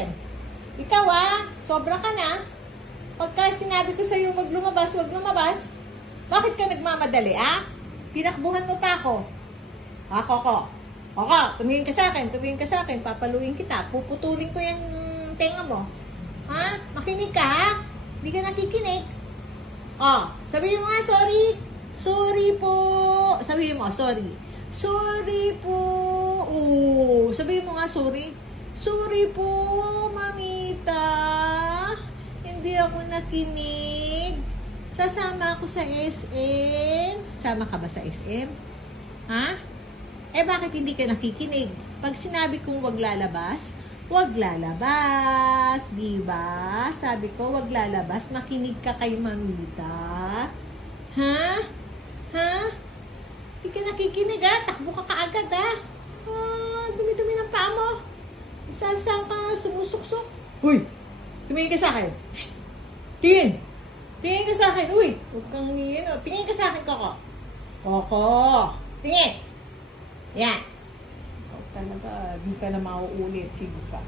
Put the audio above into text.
akin. Ikaw sobra ka na. Pagka sinabi ko sa'yo wag lumabas, bakit ka nagmamadali, Pinakbuhan mo pa ako. Koko, tumingin ka sa akin, papaluin kita, puputulin ko yung tenga mo. Makinig ka, Hindi ka nakikinig. Sabihin mo nga, sorry. Sorry po. Sabihin mo, sorry. Sorry po. Sabihin mo nga, sorry. Sorry po, mamita. Hindi ako nakinig. Sasama ako sa SM. Sama ka ba sa SM? Bakit hindi ka nakikinig? Pag sinabi kong wag lalabas, diba? Sabi ko, wag lalabas, makinig ka kay mamita. Hindi ka nakikinig, takbo ka kaagad, dumi-dumi ng paa mo. Isang ka, sumusuksok. Uy, tumingin ka sa akin. Shh! Tingin ka sa akin. Uy, huwag kang humihin. Tingin ka sa akin, Koko. Koko, tingin. Yan. Talaga, di ka na mauulit. Sige ka.